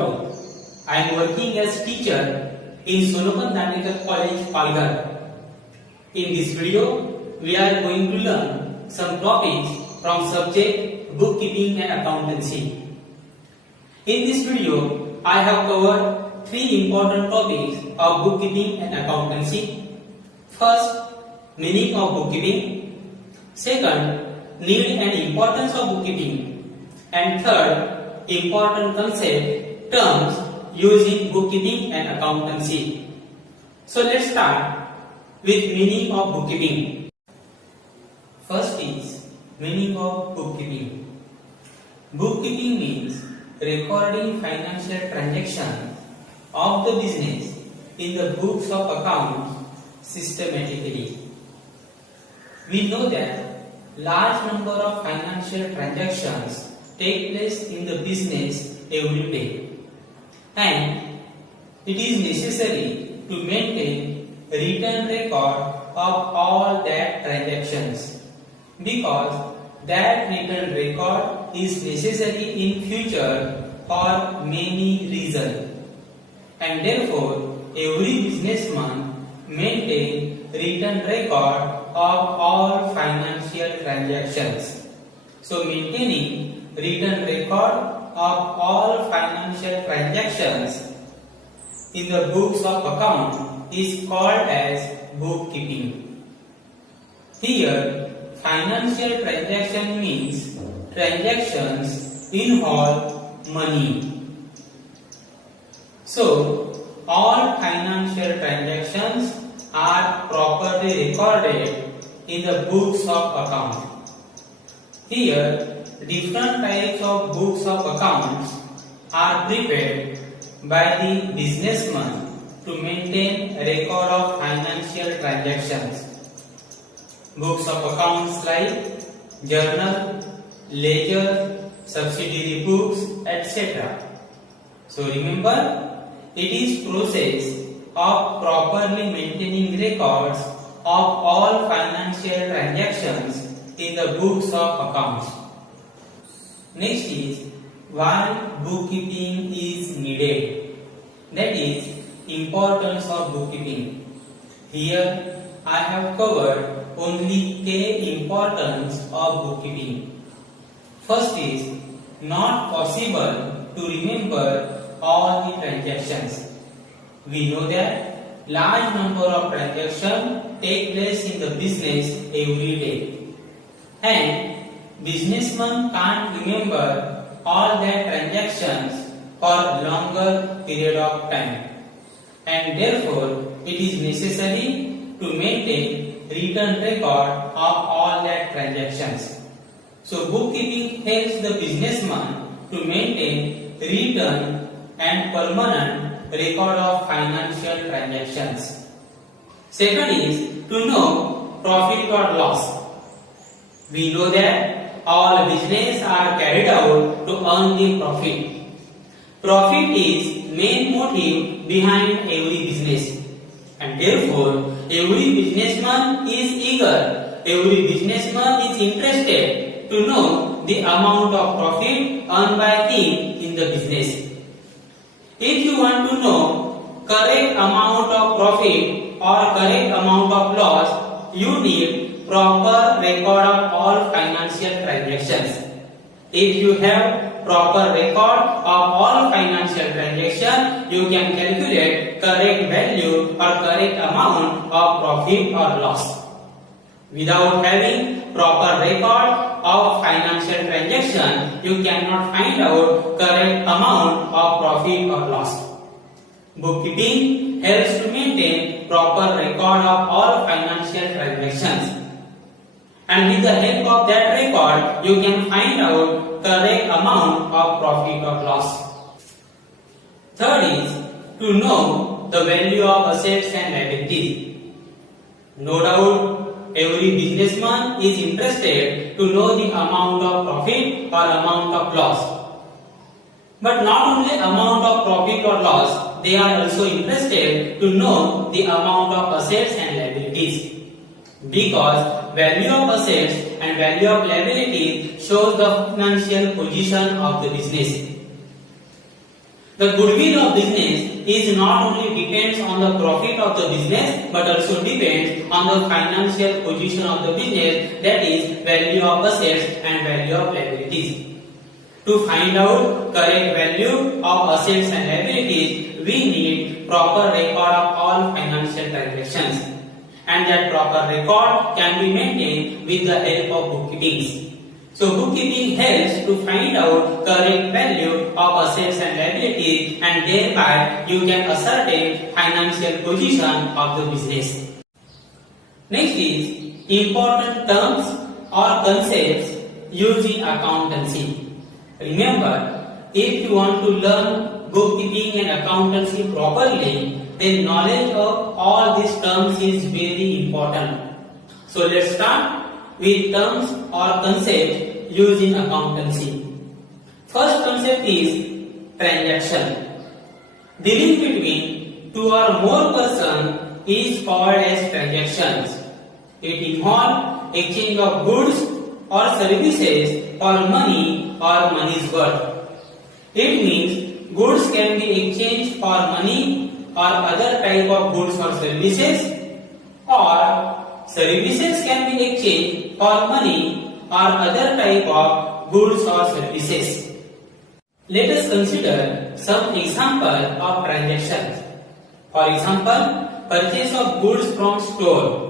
Raut. I am working as teacher in Sonopan Dandekar College, Palghar. In this video, we are going to learn some topics from subject bookkeeping and accountancy. In this video, I have covered three important topics of bookkeeping and accountancy. First, meaning of bookkeeping. Second, need and importance of bookkeeping. And third, important concept, terms used in bookkeeping and accountancy. So let's start with meaning of bookkeeping. First is meaning of bookkeeping. Bookkeeping means recording financial transactions of the business in the books of accounts systematically. We know that large number of financial transactions take place in the business every day, and it is necessary to maintain written record of all that transactions, because that written record is necessary in future for many reasons, and therefore every businessman maintain written record of all financial transactions. So maintaining written record of all financial transactions in the books of account is called as bookkeeping. Here, financial transaction means transactions involve money. So, all financial transactions are properly recorded in the books of account. Here, different types of books of accounts are prepared by the businessman to maintain a record of financial transactions. Books of accounts like journal, ledger, subsidiary books, etc. So remember, it is process of properly maintaining records of all financial transactions in the books of accounts. Next is why bookkeeping is needed. That is importance of bookkeeping. Here I have covered only key importance of bookkeeping. First is not possible to remember all the transactions. We know that large number of transactions take place in the business every day, and businessman can't remember all their transactions for longer period of time, and therefore it is necessary to maintain written record of all their transactions. So bookkeeping helps the businessman to maintain written and permanent record of financial transactions. Second is to know profit or loss. We know that all business are carried out to earn the profit. Profit is main motive behind every business, and therefore every businessman is eager, every businessman is interested to know the amount of profit earned by him in the business. If you want to know correct amount of profit or correct amount of loss, you need proper record of all financial transactions. If you have proper record of all financial transactions, you can calculate correct value or correct amount of profit or loss. Without having proper record of financial transaction, you cannot find out correct amount of profit or loss. Bookkeeping helps to maintain proper record of all financial transactions, and with the help of that record, you can find out correct amount of profit or loss. Third is to know the value of assets and liabilities. No doubt, every businessman is interested to know the amount of profit or amount of loss. But not only amount of profit or loss, they are also interested to know the amount of assets and liabilities, because value of assets and value of liabilities shows the financial position of the business. The goodwill of business is not only depends on the profit of the business but also depends on the financial position of the business, that is value of assets and value of liabilities. To find out correct value of assets and liabilities, we need proper record of all financial transactions, and that proper record can be maintained with the help of bookkeeping. So bookkeeping helps to find out correct value of assets and liabilities, and thereby you can ascertain financial position of the business. Next is important terms or concepts used in accountancy. Remember, if you want to learn bookkeeping and accountancy properly, then knowledge of all these terms is very important. So let's start with terms or concepts used in accountancy. First concept is transaction. Dealing between two or more persons is called as transactions. It involves exchange of goods or services for money or money's worth. It means goods can be exchanged for money or other type of goods or services, or services can be exchanged for money or other type of goods or services. Let us consider some example of transactions. For example, purchase of goods from store.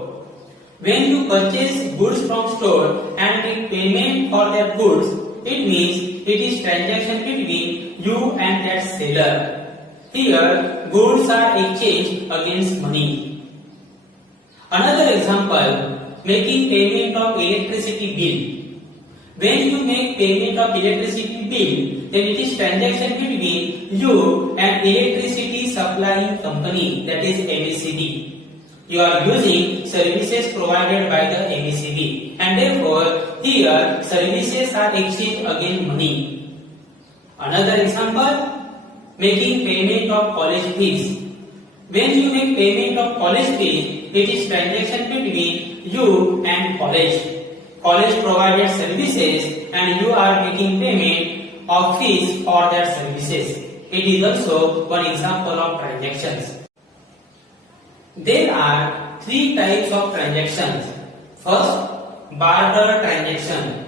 When you purchase goods from store and make payment for that goods, it means it is transaction between you and that seller. Here, goods are exchanged against money. Another example, making payment of electricity bill. When you make payment of electricity bill, then it is transaction between you and electricity supplying company, that is MECB. You are using services provided by the MECB, and therefore here services are exchanged against money. Another example, making payment of college fees. When you make payment of college fees, it is transaction between you and college. College provided services and you are making payment of fees for their services. It is also one example of transactions. There are three types of transactions. First, barter transaction.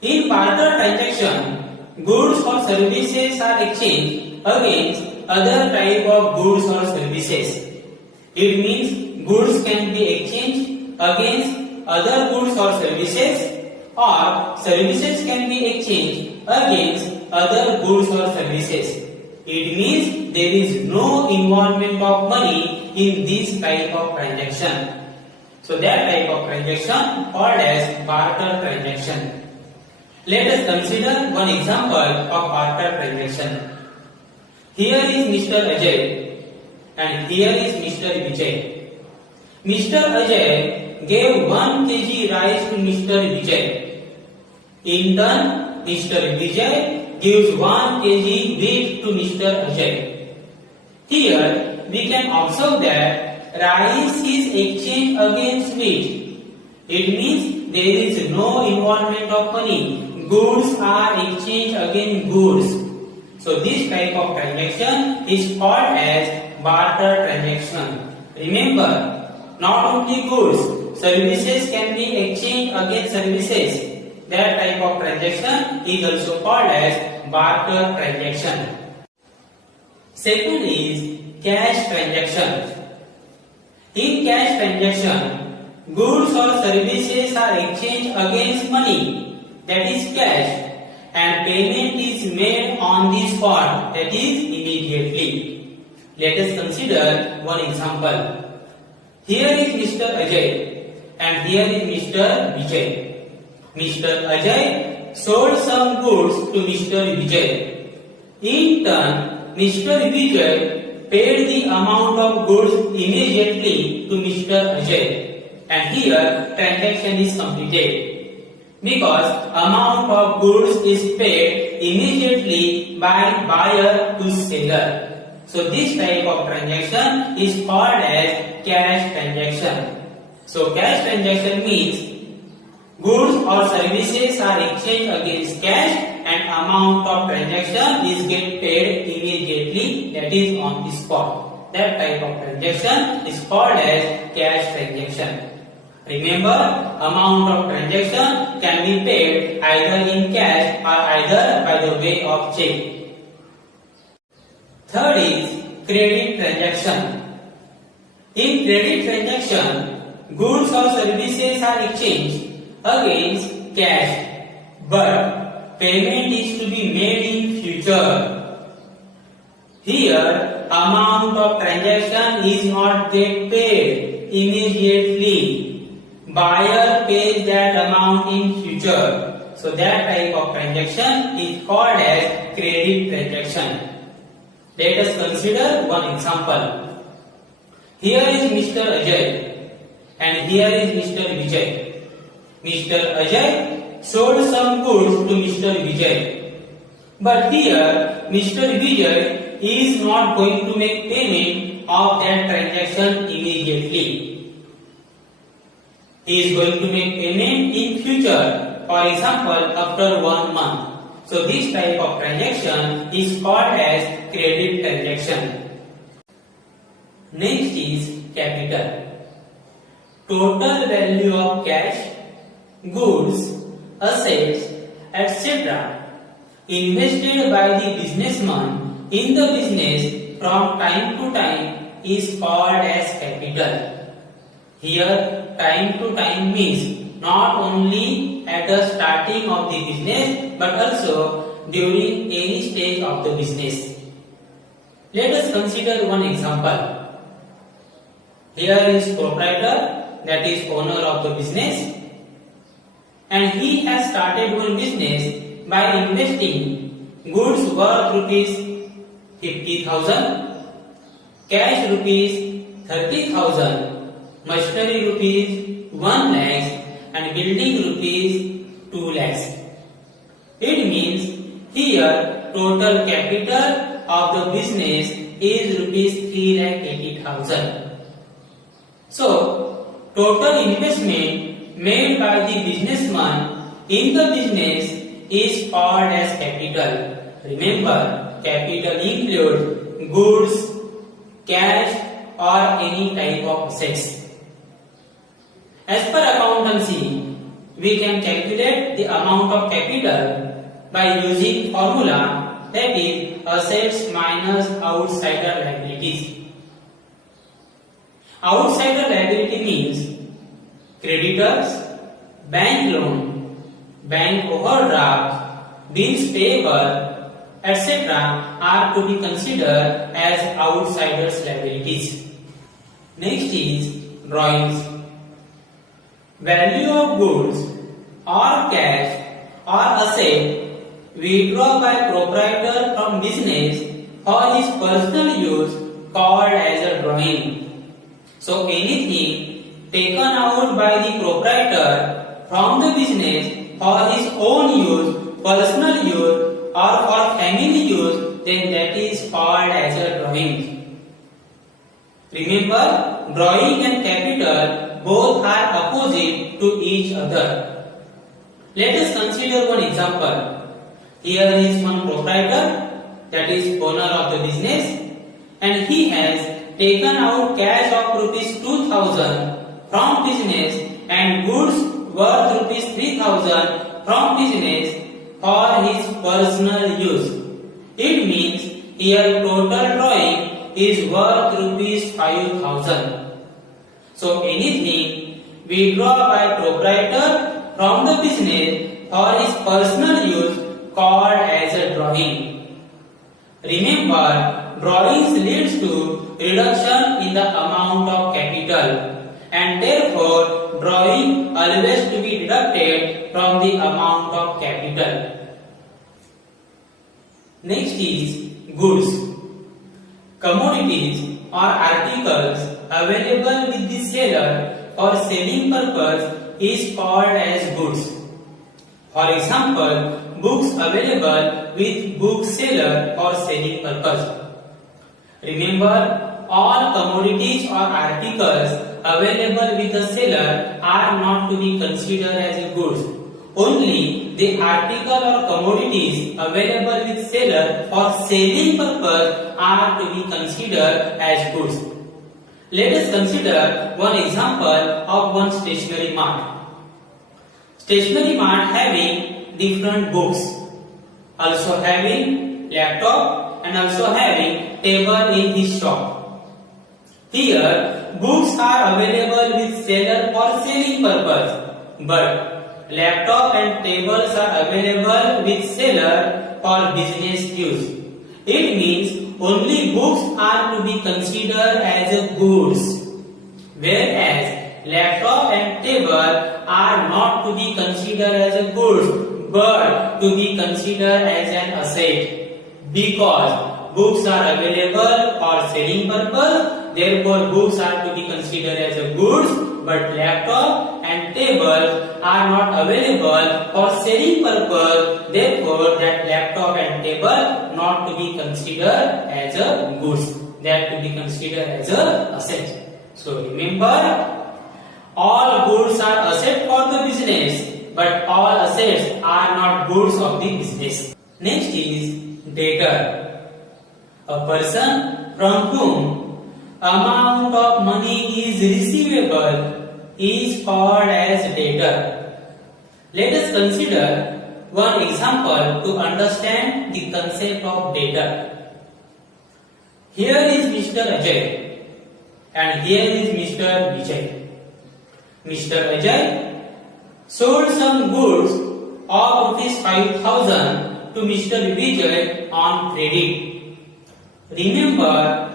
In barter transaction, goods or services are exchanged against other type of goods or services. It means goods can be exchanged against other goods or services, or services can be exchanged against other goods or services. It means there is no involvement of money in this type of transaction. So that type of transaction called as barter transaction. Let us consider one example of barter transaction. Here is Mr. Ajay and here is Mr. Vijay. Mr. Ajay gave 1 kg rice to Mr. Vijay. In turn, Mr. Vijay gives 1 kg wheat to Mr. Ajay. Here we can observe that rice is exchanged against wheat. It means there is no involvement of money. Goods are exchanged against goods. So this type of transaction is called as barter transaction. Remember, not only goods, services can be exchanged against services. That type of transaction is also called as barter transaction. Second is cash transaction. In cash transaction, goods or services are exchanged against money, that is cash, and payment is made on the spot, that is immediately. Let us consider one example. Here is Mr. Ajay and here is Mr. Vijay. Mr. Ajay sold some goods to Mr. Vijay. In turn, Mr. Vijay paid the amount of goods immediately to Mr. Ajay, and here transaction is completed because amount of goods is paid immediately by buyer to seller. So this type of transaction is called as cash transaction. So cash transaction means goods or services are exchanged against cash and amount of transaction is get paid immediately, that is on the spot. That type of transaction is called as cash transaction. Remember, amount of transaction can be paid either in cash or either by the way of check. Third is credit transaction. In credit transaction, goods or services are exchanged against cash, but payment is to be made in future. Here, amount of transaction is not get paid immediately. Buyer pays that amount in future. So that type of transaction is called as credit transaction. Let us consider one example. Here is Mr. Ajay and here is Mr. Vijay. Mr. Ajay sold some goods to Mr. Vijay. But here Mr. Vijay is not going to make payment of that transaction immediately. He is going to make payment in future, for example after 1 month. So this type of transaction is called as credit transaction. Next is capital. Total value of cash, goods, assets, etc. invested by the businessman in the business from time to time is called as capital. Here time to time means not only at the starting of the business but also during any stage of the business. Let us consider one example. Here is proprietor, that is owner of the business, and he has started one business by investing goods worth rupees 50,000, cash rupees 30,000, machinery rupees 1 lakh and building rupees 2 lakhs. It means here total capital of the business is rupees 3,80,000. So, total investment made by the businessman in the business is called as capital. Remember, capital includes goods, cash or any type of assets. As per accountancy, we can calculate the amount of capital by using formula, that is assets minus outsider liabilities. Outsider liability means creditors, bank loan, bank overdraft, bills payable, etc. are to be considered as outsiders liabilities. Next is drawings. Value of goods or cash or asset withdrawn by proprietor from business for his personal use called as a drawing. So anything taken out by the proprietor from the business for his own use, personal use or for family use, then that is called as a drawing. Remember, drawing and capital both are opposite to each other. Let us consider one example. Here is one proprietor, that is owner of the business, and he has taken out cash of rupees 2,000 from business and goods worth rupees 3,000 from business for his personal use. It means here total drawing is worth rupees 5,000. So anything withdrawn by proprietor from the business for his personal use called as a drawing. Remember, drawings leads to reduction in the amount of capital, and therefore drawing always to be deducted from the amount of capital. Next is goods. Commodities or articles available with the seller for selling purpose is called as goods. For example, books available with bookseller for selling purpose. Remember, all commodities or articles available with the seller are not to be considered as goods. only the article or commodities available with seller for selling purpose are to be considered as goods. Let us consider one example of one stationery mart. Stationery mart having different books, also having laptop and also having table in his shop. Here, books are available with seller for selling purpose, but laptop and tables are available with seller for business use. It means only books are to be considered as a goods, whereas laptop and table are not to be considered as a goods, but to be considered as an asset, because books are available for selling purpose, therefore books are to be considered as a goods, but laptop and tables are not available for selling purpose, therefore that laptop and table not to be considered as a goods, they are to be considered as a asset. So remember, all goods are asset for the business, but all assets are not goods of the business. Next is debtor. A person from whom amount of money is receivable is called as debtor. Let us consider one example to understand the concept of debtor. Here is Mr. Ajay and here is Mr. Vijay. Mr. Ajay sold some goods of rupees 5,000 to Mr. Vijay on credit. Remember,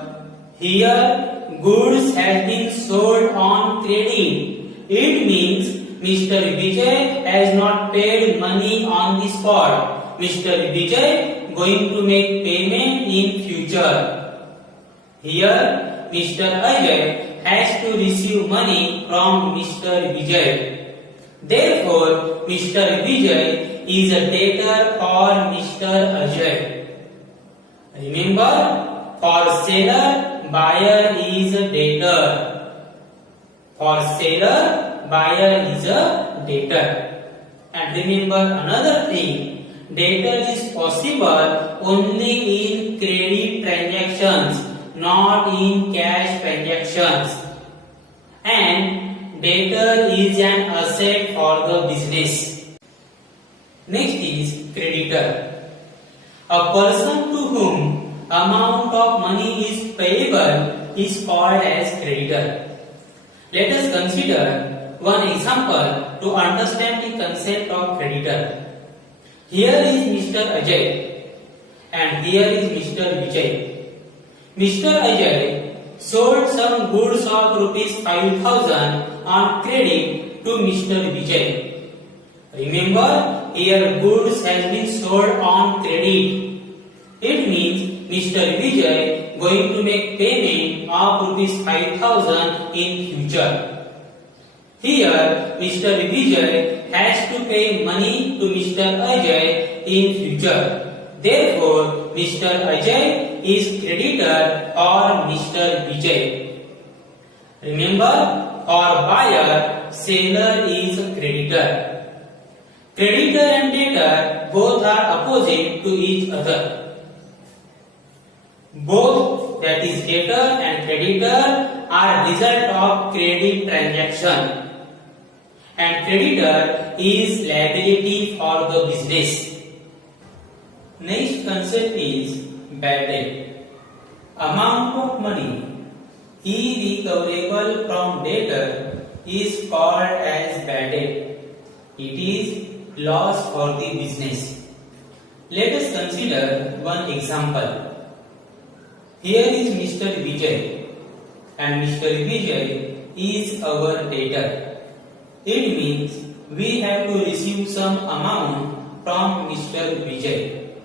here goods has been sold on credit. It means Mr. Vijay has not paid money on the spot. Mr. Vijay going to make payment in future. Here Mr. Ajay has to receive money from Mr. Vijay. Therefore, Mr. Vijay is a debtor for Mr. Ajay. Remember, for seller, buyer is a debtor. For seller, buyer is a debtor. And remember another thing, debtor is possible only in credit transactions, not in cash transactions. And debtor is an asset for the business. Next is creditor. A person to whom amount of money is payable is called as creditor. Let us consider one example to understand the concept of creditor. Here is Mr. Ajay and here is Mr. Vijay. Mr. Ajay sold some goods of rupees 5,000 on credit to Mr. Vijay. Remember, here goods has been sold on credit. It means Mr. Vijay going to make payment of rupees 5,000 in future. Here Mr. Vijay has to pay money to Mr. Ajay in future. Therefore, Mr. Ajay is creditor for Mr. Vijay. Remember, for buyer, seller is creditor. Creditor and debtor both are opposite to each other. Both, that is debtor and creditor, are result of credit transaction. And creditor is liability for the business. Next concept is bad debt. Amount of money irrecoverable from debtor is called as bad debt. It is loss for the business. Let us consider one example. Here is Mr. Vijay and Mr. Vijay is our debtor. It means we have to receive some amount from Mr. Vijay.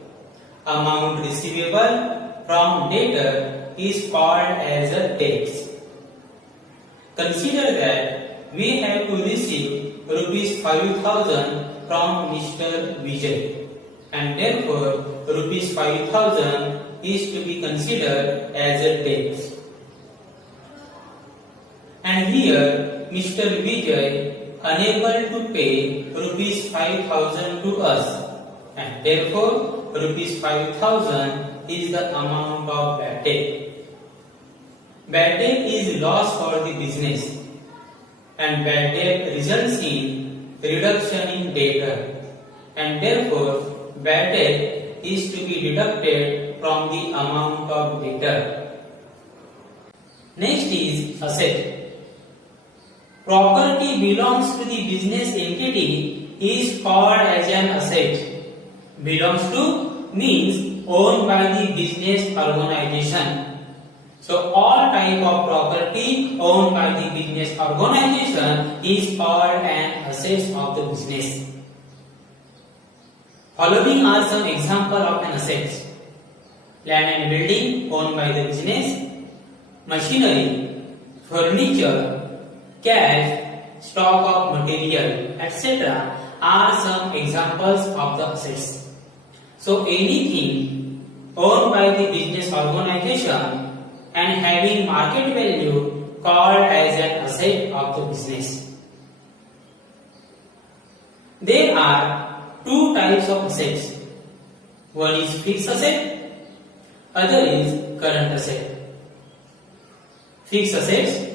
Amount receivable from debtor is called as a debt. Consider that we have to receive rupees 5,000 from Mr. Vijay and therefore rupees 5,000 is to be considered as a debt. And here Mr. Vijay unable to pay rupees 5,000 to us, and therefore rupees 5,000 is the amount of bad debt. Bad debt is loss for the business, and bad debt results in reduction in debtor, and therefore bad debt is to be deducted from the amount of debtor. Next is asset. Property belongs to the business entity is called as an asset. Belongs to means owned by the business organization. So all type of property owned by the business organization is called an asset of the business. Following are some examples of an asset. Land and building owned by the business, machinery, furniture, cash, stock of material, etc. are some examples of the assets. So anything owned by the business organization and having market value called as an asset of the business. There are two types of assets. One is fixed asset, other is current asset. Fixed assets.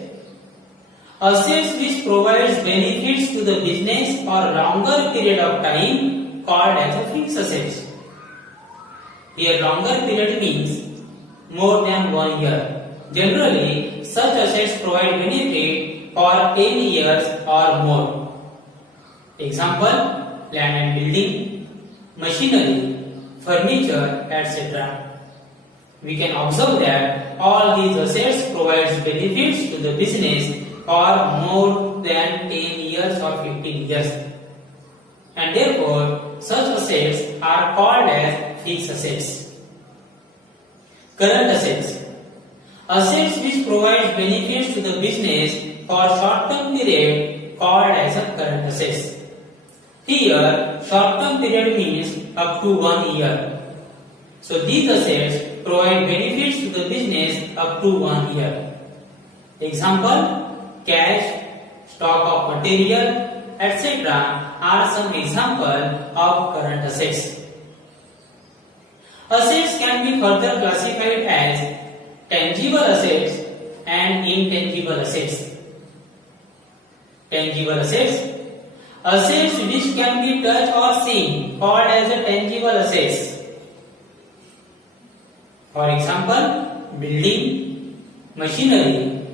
Assets which provides benefits to the business for longer period of time called as a fixed assets. Here longer period means more than 1 year. Generally, such assets provide benefit for 10 years or more. Example, land and building, machinery, furniture, etc. We can observe that all these assets provide benefits to the business for more than 10 years or 15 years. And therefore, such assets are called as fixed assets. Current assets. Assets which provide benefits to the business for short-term period called as a current assets. Here, short-term period means up to 1 year. So these assets provide benefits to the business up to 1 year. Example, cash, stock of material, etc. are some examples of current assets. Assets can be further classified as tangible assets and intangible assets. Tangible assets. Assets which can be touched or seen called as a tangible assets. For example, building, machinery,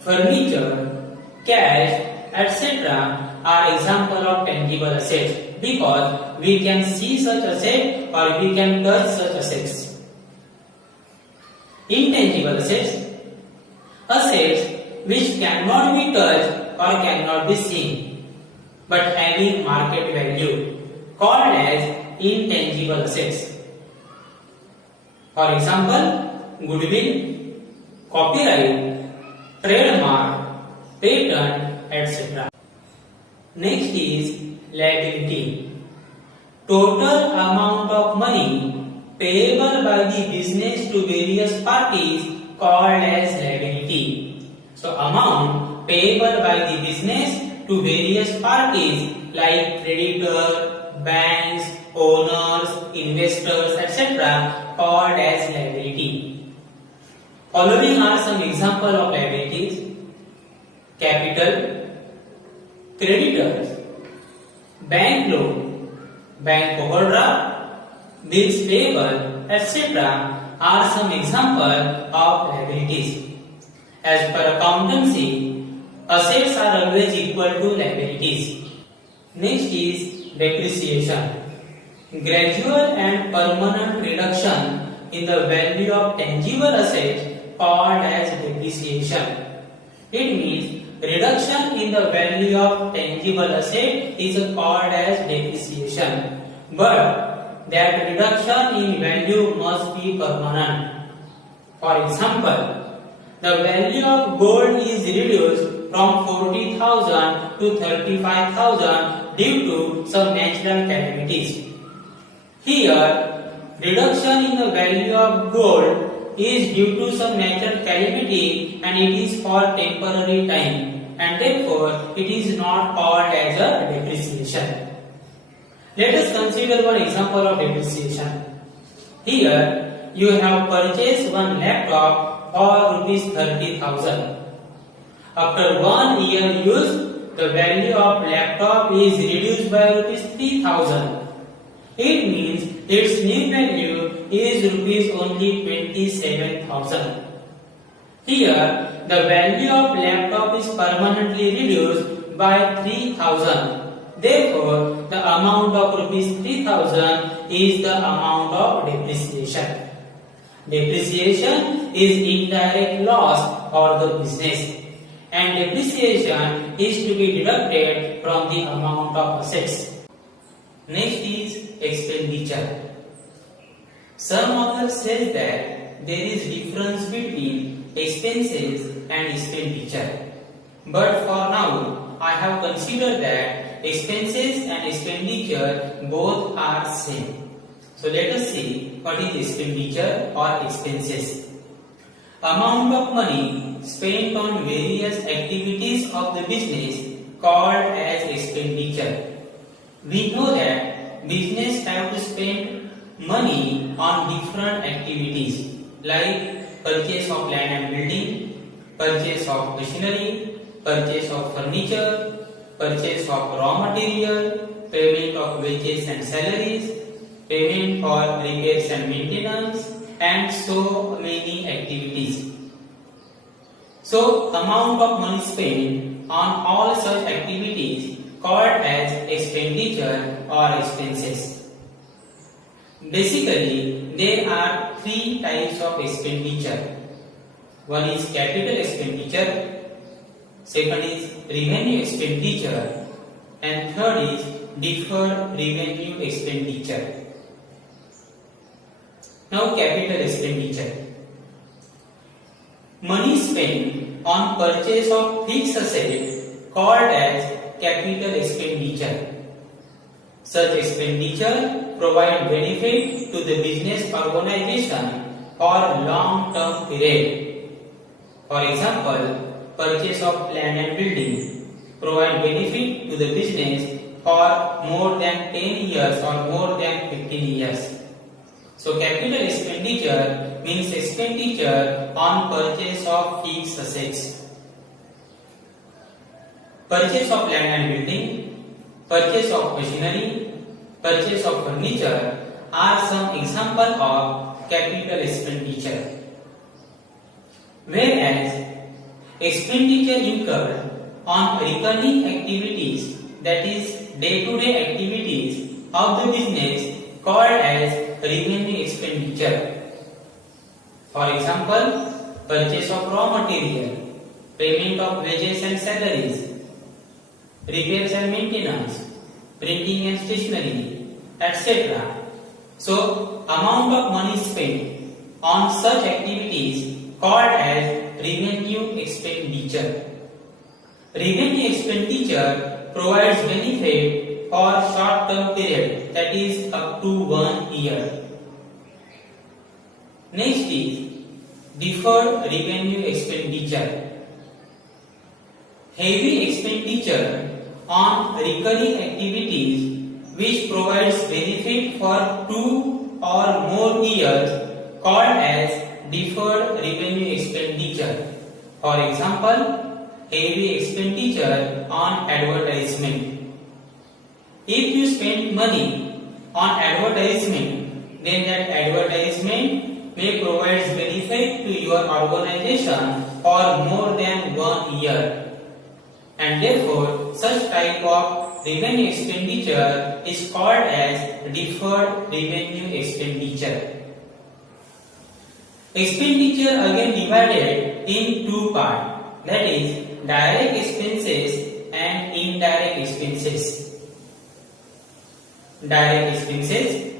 furniture, cash, etc. are examples of tangible assets because we can see such assets or we can touch such assets. Intangible assets. Assets which cannot be touched or cannot be seen but having market value called as intangible assets. For example, goodwill, copyright, trademark, patent, etc. Next is liability. Total amount of money payable by the business to various parties called as liability. So amount payable by the business to various parties like creditor, banks, owners, investors, etc. called as liability. Following are some examples of liabilities. Capital, creditors, bank loan, bank overdraft, bills payable, etc. are some examples of liabilities. As per accountancy, assets are always equal to liabilities. Next is depreciation. Gradual and permanent reduction in the value of tangible assets called as depreciation. It means reduction in the value of tangible asset is called as depreciation. But that reduction in value must be permanent. For example, the value of gold is reduced from 40,000 to 35,000 due to some natural calamities. Here, reduction in the value of gold is due to some natural calamity and it is for temporary time. and therefore it is not called as a depreciation. Let us consider one example of depreciation. Here you have purchased one laptop for rupees 30,000. After 1 year use, the value of laptop is reduced by rupees 3,000. It means its new value is rupees only 27,000. Here, the value of laptop is permanently reduced by 3,000. Therefore, the amount of rupees 3,000 is the amount of depreciation. Depreciation is indirect loss for the business, and depreciation is to be deducted from the amount of assets. Next is expenditure. Some authors say that there is difference between expenses and expenditure. But for now, I have considered that expenses and expenditure both are same. So let us see what is expenditure or expenses. Amount of money spent on various activities of the business called as expenditure. We know that business have to spend money on different activities like purchase of land and building, purchase of machinery, purchase of furniture, purchase of raw material, payment of wages and salaries, payment for repairs and maintenance, and so many activities. So, amount of money spent on all such activities called as expenditure or expenses. Basically, there are three types of expenditure. One is capital expenditure, second is revenue expenditure, and third is deferred revenue expenditure. Now, capital expenditure. Money spent on purchase of fixed asset called as capital expenditure. Such expenditure provide benefit to the business organization for long-term period. For example, purchase of land and building provide benefit to the business for more than 10 years or more than 15 years. So capital expenditure means expenditure on purchase of fixed assets. Purchase of land and building, purchase of machinery, purchase of furniture are some examples of capital expenditure. Whereas expenditure incurred on recurring activities, that is day-to-day activities of the business called as revenue expenditure. For example, purchase of raw material, payment of wages and salaries, repairs and maintenance, printing and stationery, etc. So, amount of money spent on such activities called as revenue expenditure. Revenue expenditure provides benefit for short-term period, that is up to 1 year. Next is deferred revenue expenditure. Heavy expenditure on recurring activities which provides benefit for 2 or more years called as deferred revenue expenditure. For example, heavy expenditure on advertisement. If you spend money on advertisement, then that advertisement may provide benefit to your organization for more than 1 year, and therefore such type of revenue expenditure is called as deferred revenue expenditure. Expenditure again divided in two parts, that is direct expenses and indirect expenses. Direct expenses.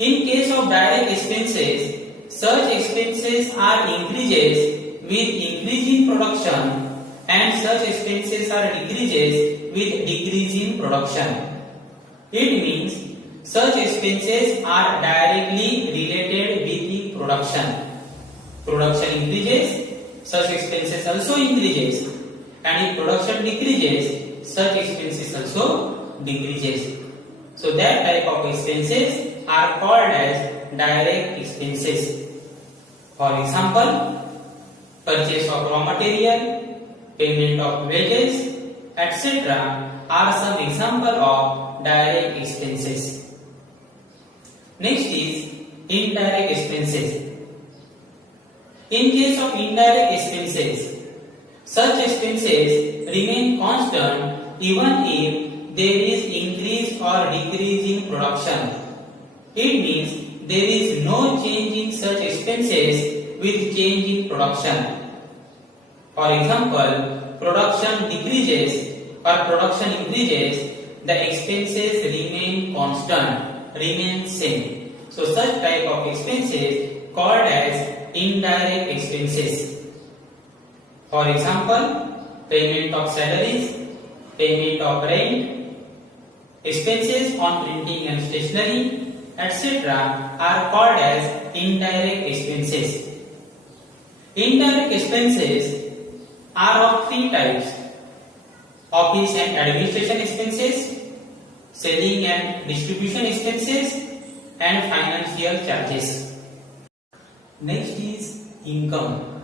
In case of direct expenses, such expenses are increases with increase in production, and such expenses are decreases with decrease in production. It means such expenses are directly related with the production. Production increases, such expenses also increases. and if production decreases, such expenses also decreases. So that type of expenses are called as direct expenses. For example, purchase of raw material, payment of wages, etc. are some example of direct expenses. Next is indirect expenses. In case of indirect expenses, such expenses remain constant even if there is increase or decrease in production. It means there is no change in such expenses with change in production. For example, production decreases or production increases, the expenses remain constant, remain same. So such type of expenses called as indirect expenses. For example, payment of salaries, payment of rent, expenses on printing and stationery, etc. are called as indirect expenses. Indirect expenses are of three types: office and administration expenses, selling and distribution expenses, and financial charges. Next is income.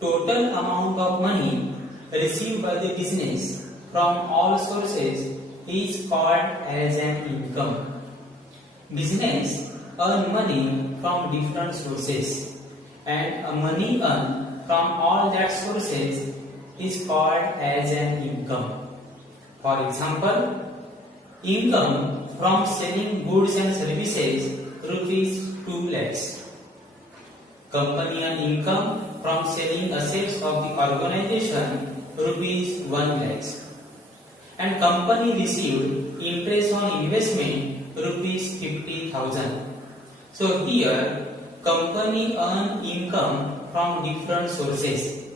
Total amount of money received by the business from all sources is called as an income. Business earn money from different sources, and money earned from all that sources is called as an income. For example, income from selling goods and services rupees 2 lakhs. Company earn income from selling assets of the organization rupees 1 lakhs. And company received interest on investment rupees 50,000. So here company earn income from different sources.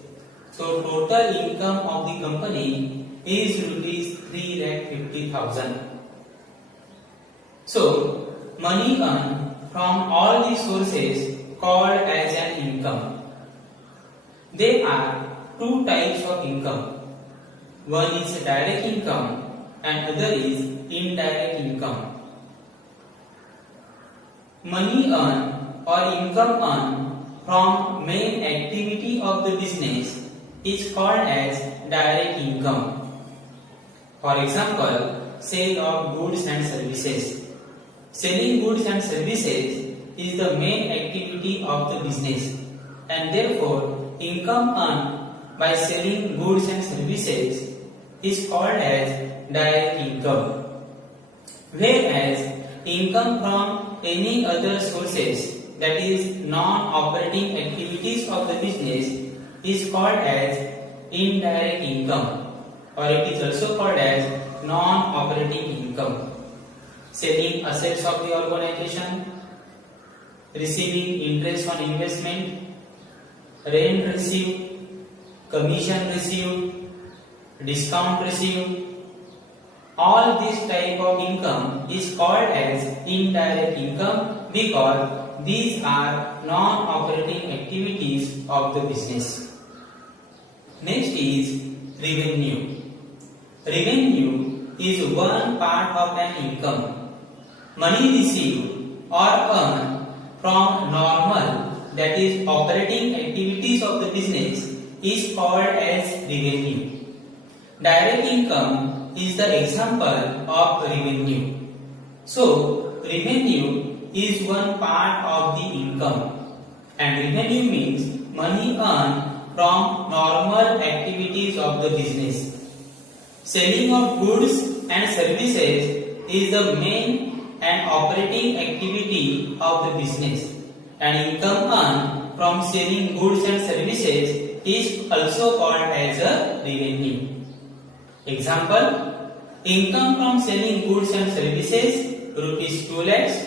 So total income of the company is rupees 3,50,000. So money earned from all these sources called as an income. There are two types of income. One is direct income and other is indirect income. Money earned or income earned from main activity of the business is called as direct income. For example, sale of goods and services. Selling goods and services is the main activity of the business, and therefore income earned by selling goods and services is called as direct income. Whereas income from any other sources, that is non-operating activities of the business, is called as indirect income, or it is also called as non-operating income. Selling assets of the organization, receiving interest on investment, rent received, commission received, discount received. All this type of income is called as indirect income because these are non-operating activities of the business. Next is revenue. Revenue is one part of an income. Money received or earned from normal, that is operating activities of the business, is called as revenue. Direct income is the example of revenue. So revenue is one part of the income, and revenue means money earned from normal activities of the business. Selling of goods and services is the main and operating activity of the business, and income earned from selling goods and services is also called as a revenue. Example: income from selling goods and services rupees 2 lakhs,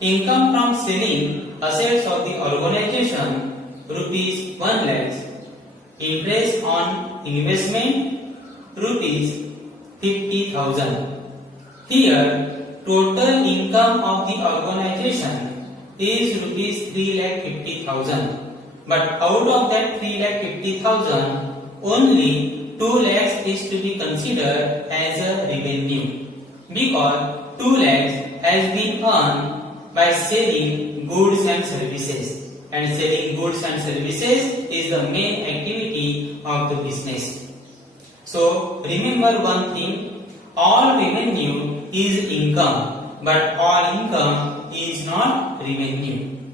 income from selling assets of the organization rupees 1 lakhs, interest on investment rupees 50,000. Here total income of the organization is rupees 3,50,000, but out of that 3,50,000 only 2 lakhs is to be considered as a revenue because 2 lakhs has been earned by selling goods and services, and selling goods and services is the main activity of the business. So remember one thing, all revenue is income, but all income is not revenue.